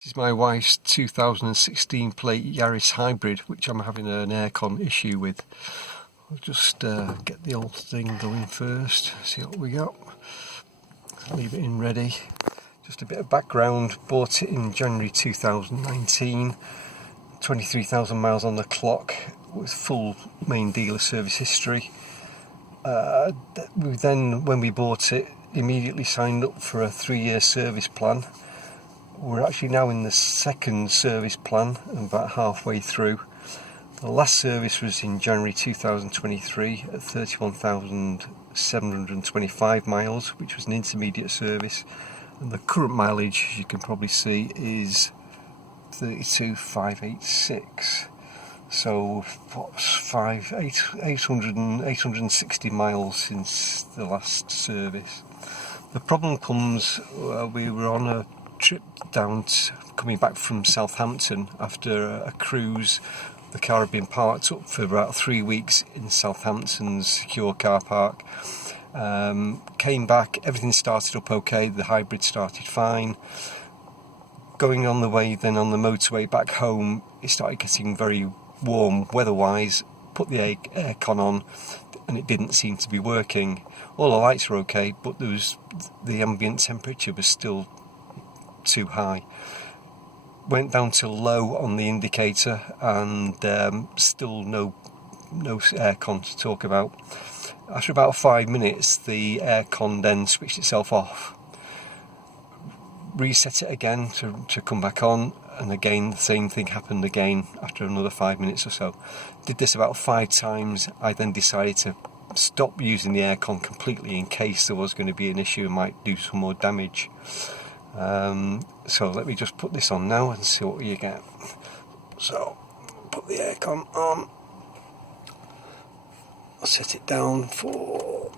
This is my wife's 2016 plate Yaris hybrid, which I'm having an aircon issue with. I'll just get the old thing going first, see what we got. Leave it in ready. Just a bit of background, bought it in January 2019, 23,000 miles on the clock with full main dealer service history. We then, when we bought it, immediately signed up for a 3-year service plan. We're actually now in the second service plan and about halfway through. The last service was in January 2023 at 31,725 miles, which was an intermediate service, and the current mileage, as you can probably see, is 32,586. So what's 860 miles since the last service. The problem comes, we were on a trip down coming back from Southampton after a cruise. The car had been parked up for about 3 weeks in Southampton's secure car park. Came back, everything started up okay, the hybrid started fine. Going on the way then on the motorway back home, it started getting very warm weather-wise. Put the aircon on and it didn't seem to be working. All the lights were okay, but there was the ambient temperature was still too high. Went down to low on the indicator and still no aircon to talk about. After about 5 minutes, the aircon then switched itself off. Reset it again to come back on, and again the same thing happened again after another 5 minutes or so. Did this about 5 times. I then decided to stop using the aircon completely in case there was going to be an issue and might do some more damage. So let me just put this on now and see what you get. So put the aircon on, I'll set it down for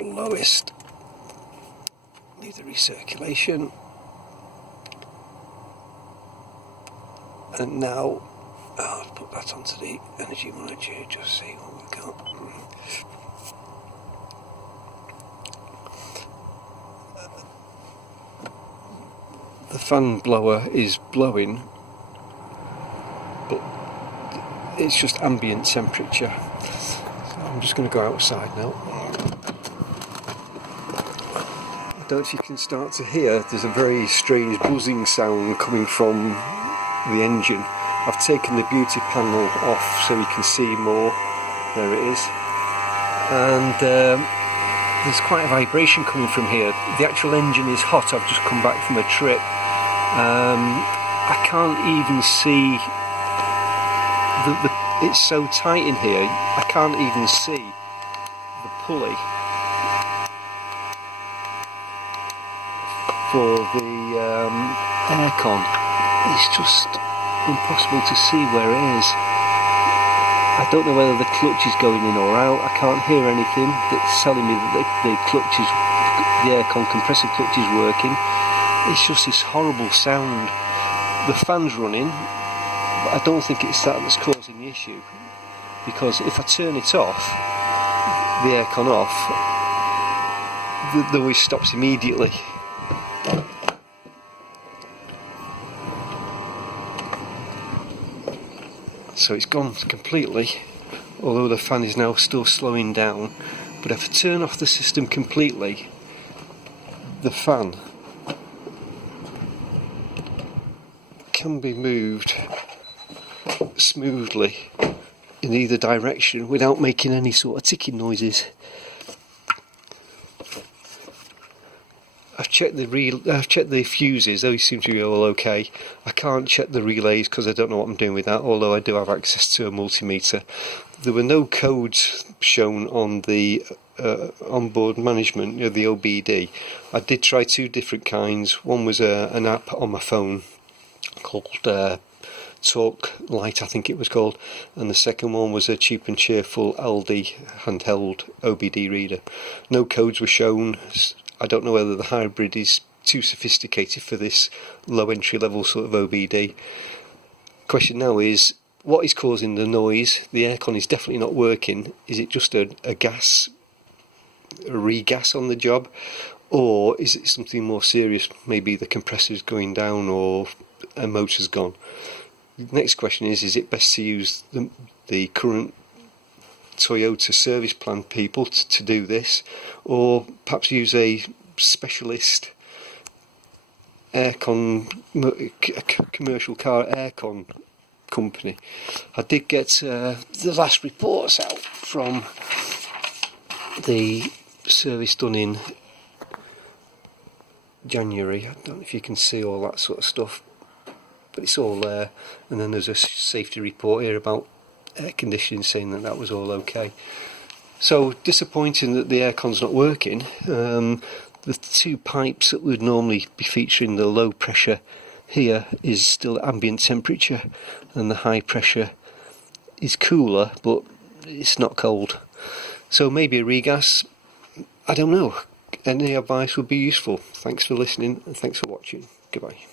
lowest, leave the recirculation, and now I'll put that onto the energy manager, just see what we've got. The fan blower is blowing, but it's just ambient temperature. So I'm just going to go outside now. I don't know if you can start to hear, there's a very strange buzzing sound coming from the engine. I've taken the beauty panel off so you can see more. There it is. And there's quite a vibration coming from here. The actual engine is hot. I've just come back from a trip. I can't even see it's so tight in here, I can't even see the pulley for the aircon. It's just impossible to see where it is. I don't know whether the clutch is going in or out. I can't hear anything that's telling me that the aircon compressor clutch is working. It's just this horrible sound. The fan's running, but I don't think it's that that's causing the issue, because if I turn it off, the aircon off, the noise stops immediately. So it's gone completely, although the fan is now still slowing down. But if I turn off the system completely, the fan can be moved smoothly in either direction without making any sort of ticking noises. I've checked the fuses, those seem to be all okay. I can't check the relays because I don't know what I'm doing with that, although I do have access to a multimeter. There were no codes shown on the onboard management, the OBD. I did try 2 different kinds. One was an app on my phone called Talk Lite, I think it was called, and the second one was a cheap and cheerful Aldi handheld OBD reader. No codes were shown. I don't know whether the hybrid is too sophisticated for this low entry level sort of OBD. Question now is, what is causing the noise? The aircon is definitely not working. Is it just a regas on the job, or is it something more serious? Maybe the compressor's going down or a motor's gone. The next question is it best to use the current Toyota service plan people to do this, or perhaps use a specialist commercial car aircon company? I did get the last reports out from the service done in January. I don't know if you can see all that sort of stuff, but it's all there. And then there's a safety report here about air conditioning saying that was all okay. So disappointing that the aircon's not working. The two pipes that would normally be featuring the low pressure here is still at ambient temperature, and the high pressure is cooler, but it's not cold. So maybe a regas, I don't know. Any advice would be useful. Thanks for listening and thanks for watching. Goodbye.